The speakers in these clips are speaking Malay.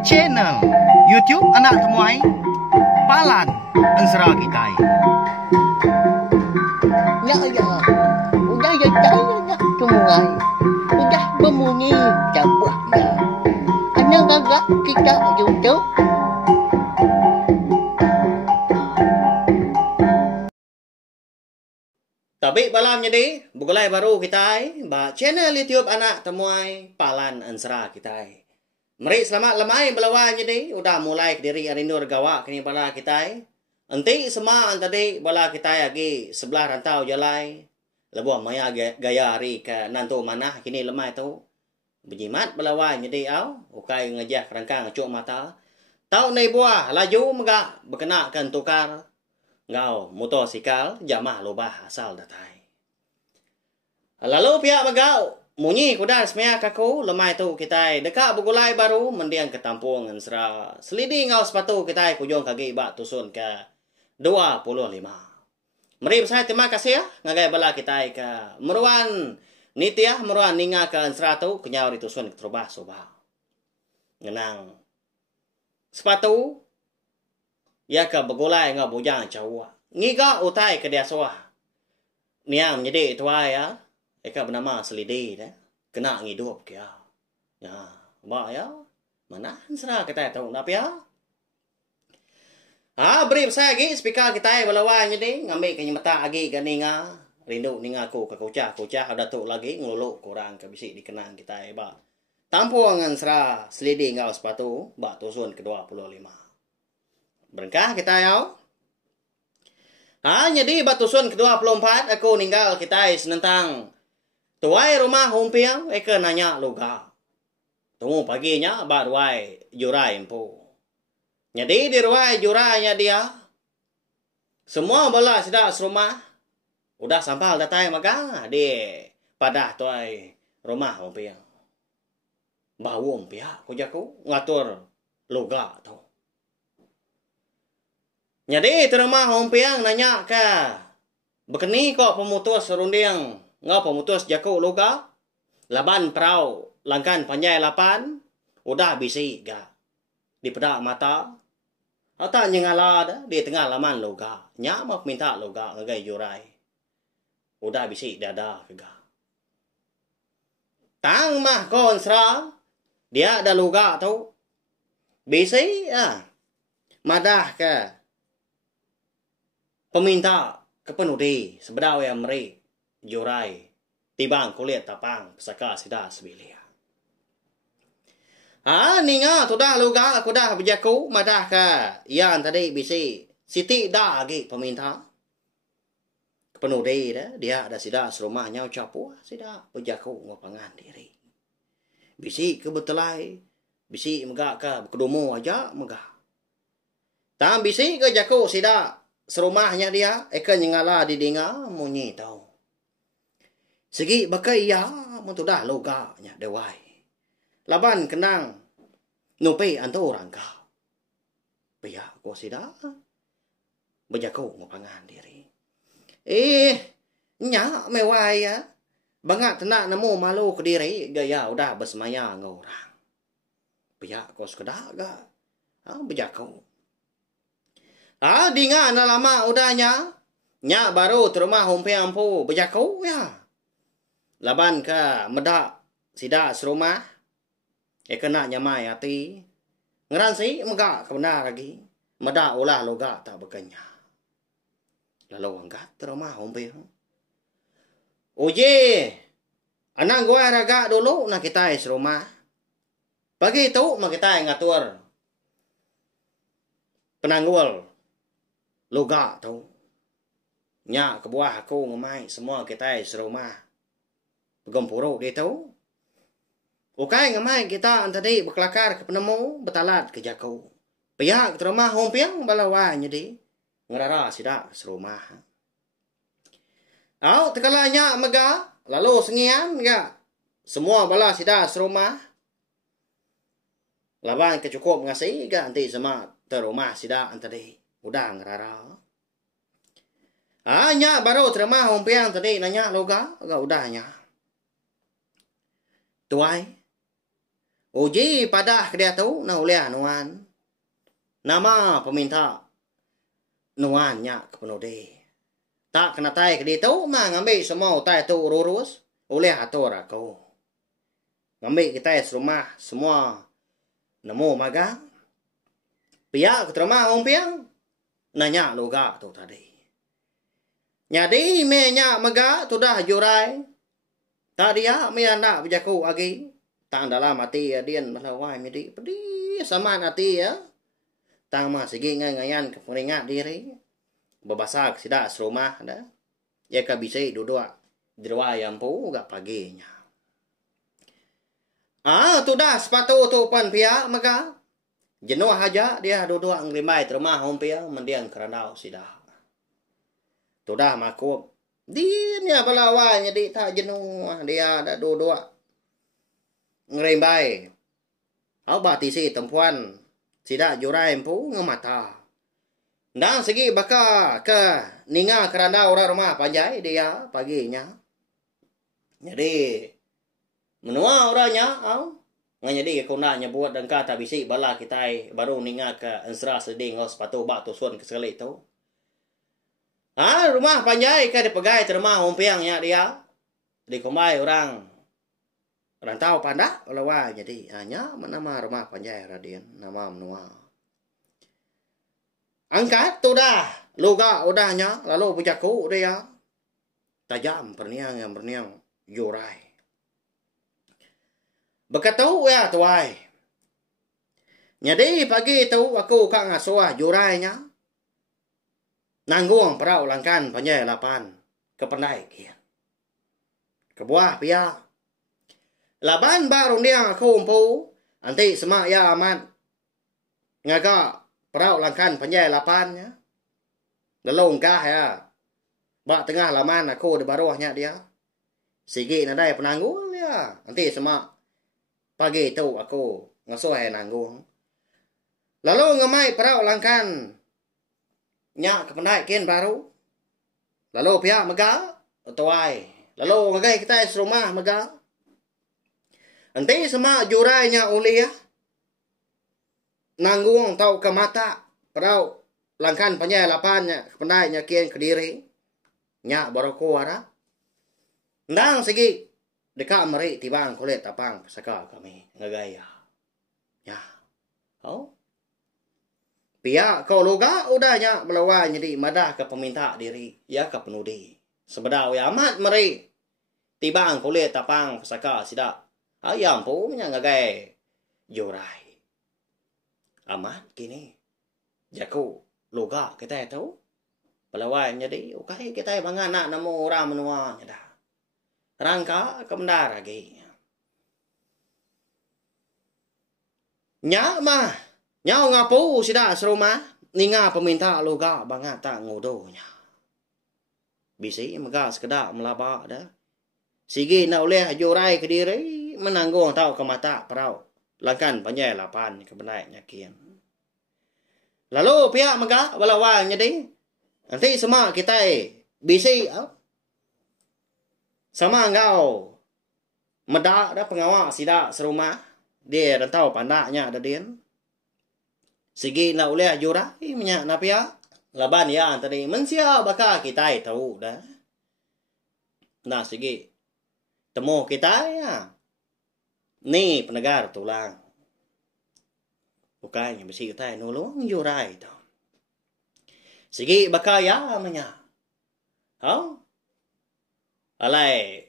Channel YouTube anak temuai Palan Ansara Kitai. Ya ya, udah ya ya temuai, udah berbunyi cabutnya. Anak gagak kita YouTube. Tapi malam jadi bukulai baru kita ba channel YouTube anak temuai Palan Ansara kita. Mari selamat lemai belawan jadi udah mulai diri arinur gawa kini bala kita. Enti semua tadi bala kita lagi sebelah rantau jalai. Lebuh maya gaya hari ke nantu mana kini lemai tu. Berjimat belawan jadi au ukai ngejah kerangkang cuk mata. Tau nei buah laju megak berkenakan tukar. Ngau motosikal jamah lobah asal datai. Lalu pihak magau munyi kuda semia kaku lemai tu kita dekat bugulai baru mendiang ke tampung Ansara. Selidi ngau sepatu kita kujung kaki bak tusun ke 25. Mari saya terima kasih ya ngagai bala kita ke meruan nitiah meruan ninga ke Ansara tu kenyau ditusun ke terubah sobah. Ngenang sepatu ya ke begulai ngau bujang cawa. Ngiga utai ke dia sawah. Niang menjadi tuai ya. Eka bernama selidi dah. Kena ngidup kia. Ya, ba ya. Mana Ansara kita tahu napa ya? Beri saya lagi speaker kita balawan jadi ngambil ke mata agi ke ninga. Rindu ninga ku ke kucah ada tu lagi nguluk kurang ke bisi dikenang kita ba. Tampung Ansara selidi ngau sepatu ba tusun ke 25. Berkah kita ya. Jadi batusun ke-24 aku ninggal kita senentang tuai rumah humpiang eka nanya luga. Tunggu paginya baruai jurai empu. Jadi di ruai jurainya dia semua bala sudah serumah udah sampal datai magang di pada tuai rumah humpiang. Bau humpiang ku jaku ngatur luga tu. Jadi terima hompiang nanya ke bekeni kok pemutus runding ngau pemutus jaku loga laban perau langkan panjai lapan udah bisi ga di pedak mata atau nyengala dah di tengah laman loga nyamak minta loga ngagai jurai udah bisi dada ga tang mah Ansara dia ada loga tu bisi madah ke peminta kepenudi sebedaw yang meri jurai tibang kulit tapang pesaka sida sebilia. Ninga tu dah luga aku dah berjaku madah ka yang tadi bisi siti dah lagi peminta kepenudi dah dia ada sida serumahnya ucapu sida berjaku ngapangan diri. Bisi kebetulai bisi megak ka kedumu aja megak. Tam bisi ke jaku sida serumahnya dia, eka nyengala di dengar munyi tahu. Segi bakai ya, mutu dah loga nya dewai. Laban kenang nupi antu orang kau. Pia ko sida berjaku ngapangan diri. Nya mewai ya. Bangat tenak nemu malu ke diri gaya udah bersemaya ngorang. Pia ko sekedar ga. Berjaku. Dinga na lama udahnya. Nya baru terima humpiang pu berjaku ya. Laban ke medak sida serumah. Kena nyamai hati. Ngeran si megak kebenar lagi. Medak ulah loga tak berkenya. Lalu angkat terima humpiang. Uji. Anak gua raga dulu nak kita serumah. Pagi itu mak kita ngatur. Penanggul. Loga tu. Nya ke buah aku ngemai semua kita serumah. Pegempuru dia tu. Ukai ngemai kita tadi berkelakar ke penemu betalat ke jaku. Pihak terumah humpiang balawan jadi. Ngerara sida serumah. Tekalanya mega. Lalu sengian enggak. Semua bala sida serumah. Laban kecukup ngasih enggak nanti sama terumah sida tadi. Udah ngerara. Nya baru terima humpiang tadi nanya loga. Udah nya. Tuai. Uji padah ke dia tu na oleh nuan. Nama peminta nuannya ke penudi. Tak kena tai ke dia tu mah ngambil semua tai tu urus oleh atur aku. Ngambil kita serumah semua nemu magang. Pihak keterima orang piang nanya loga tu tadi. Jadi menya maga tu dah jurai. Tadi ya me anak berjaku lagi. Tang dalam hati ya dia melawai medi pedi sama hati ya. Tang mah segi ngayan keperingat diri. Bebasak sida serumah dah. Ya ka bisa duduk dirwa yang pu gak paginya. Tu dah sepatu tu pan pia maga. Jenuh aja dia duduk ngelimai termah hompia mendiang keranau sida. Tu dah makub. Dia balawanya di tak jenuh dia dah duduk ngelimai. Bati si tempuan sida jurai empu ngemata. Ndang segi baka ke ninga keranau orang rumah panjai dia paginya. Jadi menua orangnya nganya kona nyebut dan kata bisi bala kita baru ninga ke ensra seding sepatu bak tu suan ke sekali tu. Rumah panjai ke dipegai terma hompiangnya dia. Di kombai orang rantau pandak lawa jadi hanya nama rumah panjai radian nama menua. Angkat tu dah loga udahnya lalu pujaku dia. Tajam perniang yang berniang yurai. Bekatau ya tuai. Jadi pagi tu aku kak ngasuah jurainya. Nanggung perau langkan panjai lapan. Kependai kian. Kebuah pia. Laban baru niang aku umpu. Nanti semak ya amat. Ngaga perau langkan panjai lapannya. Lalu engkah ya. Bak tengah laman aku di baruahnya dia. Sigi nadai penanggung ya. Nanti semak. Pagi tu aku ngasuh nanggung. Lalu ngemai perau langkan. Nyak kependai kian baru. Lalu pihak mega. Tuai. Lalu ngagai kita serumah mega. Nanti semak jurainya uli ya. Nanggung tau ke mata. Perau langkan panjai lapannya. Kependai kian ke diri. Nyak baru kuara. Ndang segi. Dekat meri tibang kulit tapang pesaka kami ngagaya. Ya. Pihak kau loga udahnya melawan jadi madah ke peminta diri. Ya ke penudi. Sebedau ya amat meri. Tibang kulit tapang pesaka sida. Ayam punya ngagai. Jurai. Amat kini. Jaku loga kita tahu. Melawan jadi. Okay kita banganak namo orang menuanya dah. Rangka kemendar lagi. Nya mah. Nyau ngapu sida serumah. Ninga peminta loga bangat tak ngudonya. Bisi mega sekedar melabak dah. Sigi nak oleh jurai ke diri. Menanggung tau ke mata perau. Langkan panjai lapan ke benai nyakian. Lalu pihak mega balawang jadi. Nanti semua kita bisi sama engkau medak dah pengawal sida serumah dia dan tahu pandaknya ada dia sigi nak oleh jura minyak napia laban ya tadi mensia baka kita tahu dah nah sigi temu kita ya ni penegar tulang bukannya besi kita nolong jura itu sigi baka ya minyak alai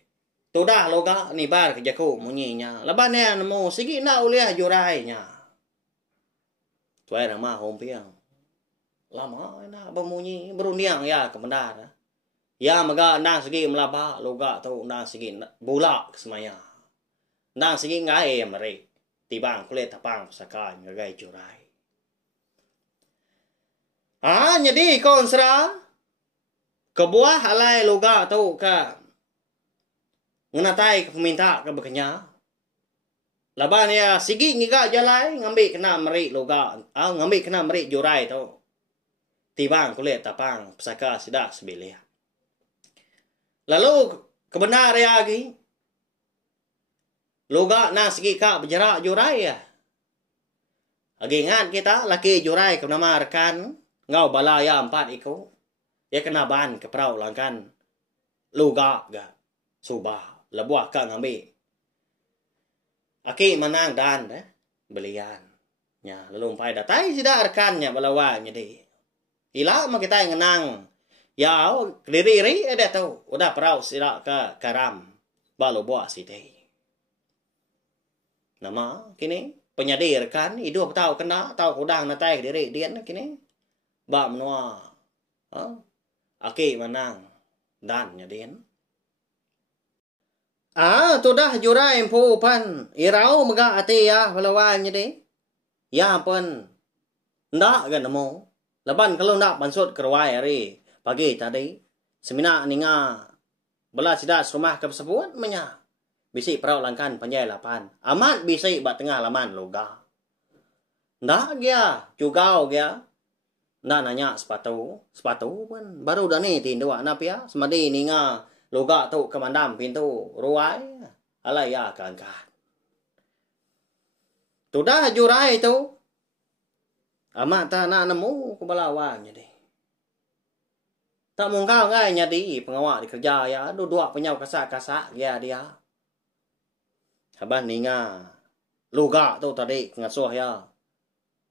tu dah loga ni bar kerja ku munyinya laban ya nemu sigi nak uliah jurainya tuai nama hompiang lama na bemunyi beruniang ya kemendar ya maga nang sigi melaba loga tu nang sigi bulak semaya nang sigi ngai mari tibang kulit tapang pusaka ngagai jurai jadi konsra kebuah alai loga tu ka ngenatai ke peminta ke bekenya. Laban ya sigi ngiga jalai ngambil kena meri loga. Ngambil kena meri jurai tu. Tibang kulit tapang pesaka sidak sebilia. Lalu kebenar ya lagi. Luga na segi ka berjarak jurai ya. Lagi ingat kita laki jurai kena markan ngau balaya 4 iko. Ya kena ban ke perahu langkan. Luga ga subah lebuah ka ngambil. Aki menang dan belian. Nya lalu pai datai sida rekannya balawanya deh. Ila mah kita yang ngenang. Ya diri ada tahu. Udah perahu sida ke karam. Balu buah si deh. Nama kini penyadir kan hidup tahu kena tahu kudang natai diri dia kini ba menua aki menang dan nyadin tu dah jurai empu pan irau mega ati ya balawan nyadi ya pun ndak gan nemu laban kalau ndak maksud kerwai hari pagi tadi semina ninga bela sidak rumah ke sepuan menya bisi perahu langkan panjai lapan. Amat bisi bat tengah laman loga. Ndak dia, cugau dia. Ndak nanya sepatu. Sepatu pun baru dah ni tindua nap ya. Semadi ninga loga tu kemandam pintu ruai. Alai ya kangkat. Tu dah jurai tu. Amat tak nak nemu ke balawanya deh. Tak mungkau ngai nyadi pengawak dikerja ya. Dua penyau kasak-kasak dia. Haban ninga luga tu tadi ngasuh ya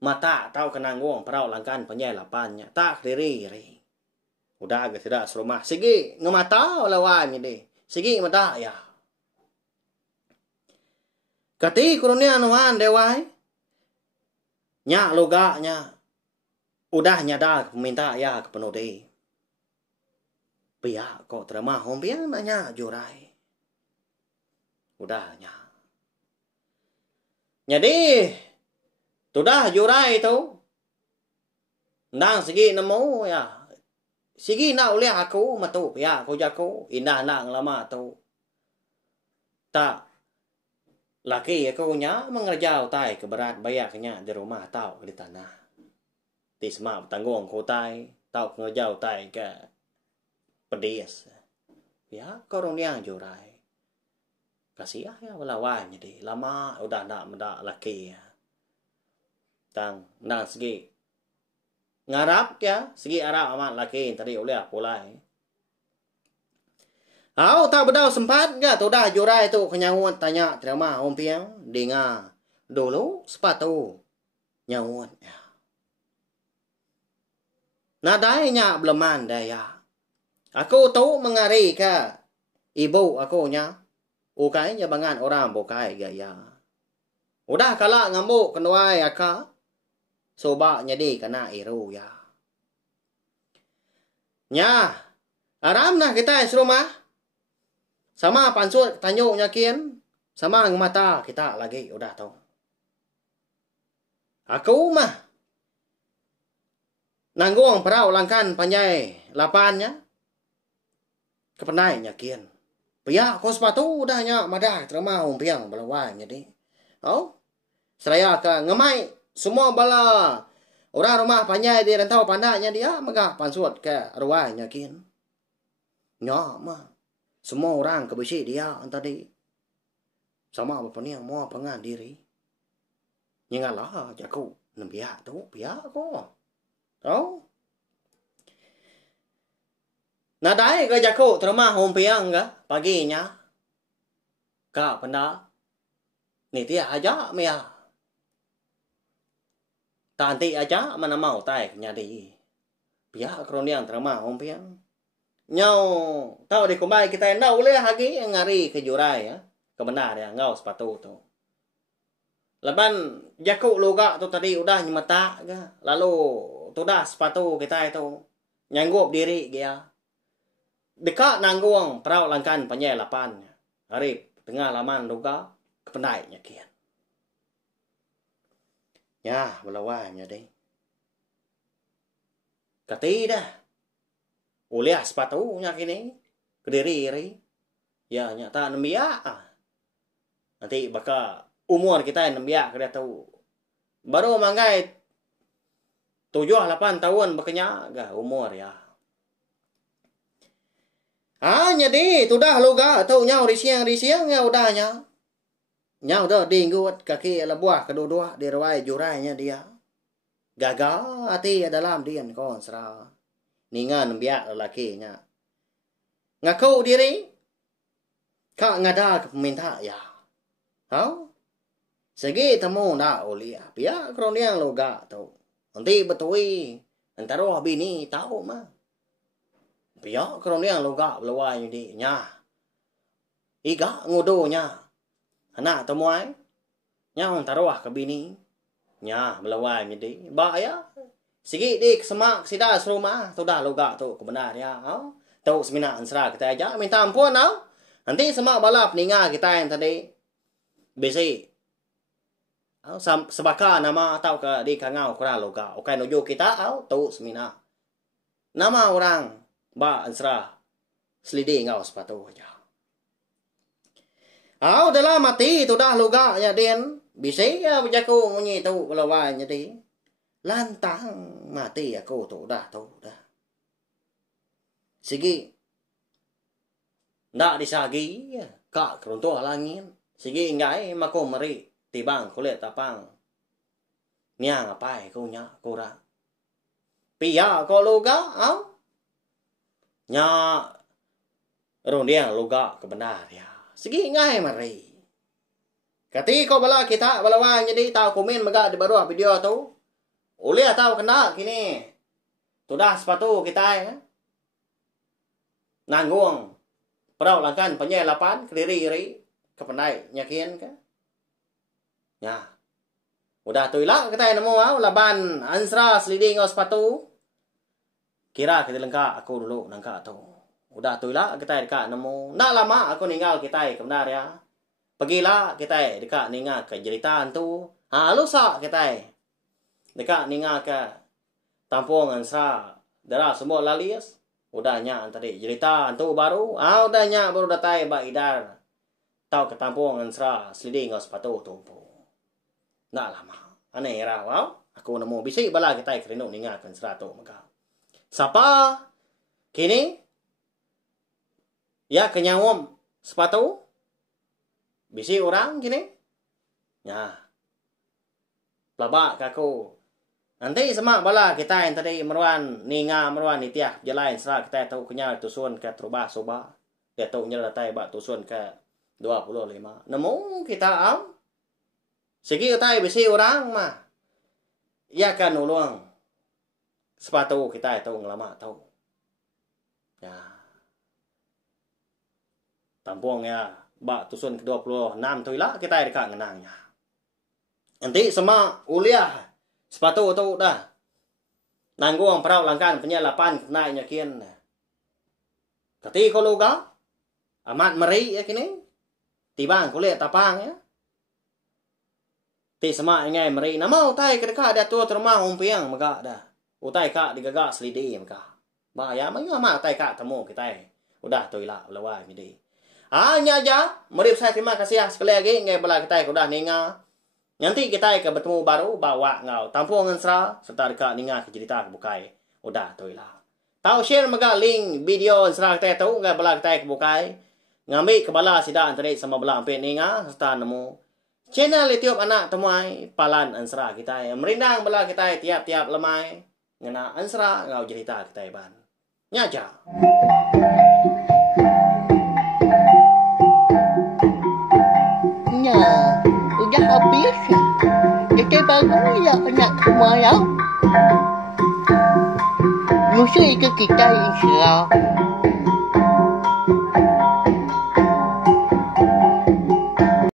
mata tahu kenang wong perahu langkan penyai lapannya tak diri udah agak tidak serumah sigi ngemata lawannya deh sigi mata ya kati kurunia nuan dewai nya luga nya udah nyada minta ya ke penuh deh pihak kok terima hombiang nanya jurai udahnya jadi, sudah jurai itu. Nang segi nemu ya. Segi nak oleh aku matu ya aku jaku indah nak lama tu. Tak laki aku nya mengerjau tai keberat bayarnya di rumah tahu di tanah. Di semak tanggung ku tai tahu mengerjau tai ke pedis. Ya korong yang jurai. Kasih ya walawan jadi lama udah nak mendak laki ya. Tang nang segi ngarap ya segi arab amat laki tadi oleh pulai. Au tak bedau sempat enggak tu dah jurai tu kenyawut tanya terima ompiang dengar dulu sepatu nyawut ya. Nadainya beleman daya. Aku tahu mengari ke ibu aku nya. Ukai nyabangan orang bukai gaya. Udah kala ngambuk kenuai aka. Soba nyadi kena iru ya. Nya. Aram nah kita serumah. Sama pansut tanyuk nyakin. Sama ngemata kita lagi. Udah tau. Aku mah. Nanggung perahu langkan panjai lapannya. Kepenai nyakin. Pihak kau sepatu udahnya madah terima umpiang balawan jadi. Oh. Seraya ke ngemai semua bala orang rumah panjai di rantau pandanya dia megah pansut ke ruai nyakin. Nya mah. Semua orang kebisi dia tadi. Sama apa ni yang mau pengan diri. Nyengalah jaku nembiak tu pihak ko. Oh. Nadai ke jaku terima humpiang ke paginya. Kak penda. Ni dia aja mea. Tanti aja mana mau tai nyadi. Pihak kroniang terima humpiang. Nyau tahu di kumbai kita endau boleh lagi ngari ke jurai ya. Kebenar ya ngau sepatu tu. Leban jaku loga tu tadi udah nyemata ke. Lalu tu dah sepatu kita itu nyanggup diri dia. Dekat nanggung perahu langkan penyai lapan. Hari tengah laman loga kependainya kian. Ya belawanya deh. Kati dah. Uliah sepatunya kini. Kediri. Ya nyata nembiak. Nanti bakal umur kita yang nembiak kita tahu. Baru manggai 7-8 tahun bakanya gak umur ya. Jadi tu dah loga tahu nya risiang ya udahnya. Nyau dah dinggut kaki lebuah kedua-dua di rawai jurainya dia. Gagal hati dalam dian kon sera. Ningan biak lelakinya. Ngaku diri. Kak ngada ke peminta ya. Hau? Segi temu na olia. Pia kroniang loga tu. Nanti betui. Antara bini tahu mah. Pia kroniang loga belawai ni nya. Iga ngudonya. Anak temuai. Nya antara ke bini. Nya belawai ni ba ya. Segi dik semak sida serumah. Tu dah loga tu kebenarnya. Hau? Tu semina ansra kita aja minta ampun hau. Nanti semak balap ninga kita yang tadi. Besi. Sebaka nama tahu ke di kangau kurang loga. Okai nojo kita au tu semina. Nama orang ba ansra selidi ngau sepatu aja. Au dalam mati tu dah loga ya den. Bisi ya bejaku munyi tu belawai jadi. Lantang mati aku tu dah. Sigi. Ndak disagi kak keruntuh langit. Sigi ngai mako meri tibang kulit tapang. Nia ngapai ko nya kurang. Pia ko loga au. Nya rondiang loga kebenar ya. Segi ngai meri. Kati ko bala kita balawan jadi tahu komen maga di baru video tu. Uli tahu kena kini. Tudah sepatu kita ya. Nanggung. Perau langkan penyelapan kediri kepenai nyakin ke? Ya. Udah tuilah kita nemu laban ansra seliding sepatu. Kira kita lengkap aku dulu nangka tu. Udah tuilah kita dekat nemu. Ndak lama aku ninggal kita kebenar ya. Pergilah kita dekat ningal ke jeritan tu. Lusak kita. Dekat ningal ke tampung ansra. Darah semua lalias. Udahnya tadi cerita tu baru, udahnya baru datai ba idar. Tahu ketampung ansra seliding sepatu tu. Nak lama. Aneh ra aku nemu bisi bala kita kerino ningakan ansra tu maka. Siapa kini ya kenyawom sepatu bisi orang kini. Ya. Pelabak aku. Nanti semak bala kita yang tadi meruan ninga meruan itiah jelain serah kita tahu kenyal tusun ke terubah soba. Dia tahu nyala tai bak tusun ke 25. Nemu kita segi utai bisi orang mah. Ya kan ulung. Sepatu kita tahu ngelama tahu. Ya. Tampung ya bak tusun ke 26 tu lah kita dekat ngenangnya. Nanti semak uliah sepatu tu dah. Nanggung perau langkan penyelapan naiknya kian. Kati ko loga. Amat meri ya kini. Tibang kulit tapang ya. Ti semak ingai meri. Nama utai kedeka ada tu termah umpiang maka dah. Utai kak digagak selidi maka. Bahaya maya mak utai kak temu kita. Udah tu ilah lawai midi. Hanya aja. Merip saya terima kasih sekali lagi ngai bala kita udah ninga. Nanti kita akan bertemu baru bawa ngau tampung ansra serta dekat ninga ke cerita ke bukai. Udah tu lah. Tahu share maga link video ansra kita tahu ngai bala kita ke bukai. Ngambil ke bala sida internet sama bala ampe ninga serta nemu channel YouTube anak temuai palan ansra kita yang merindang bala kita tiap-tiap lemai ngena ansra ngau cerita kita ban. Nyaja. Udah habis. Kita baru ya anak semua ya. Musuh itu kita insya Allah.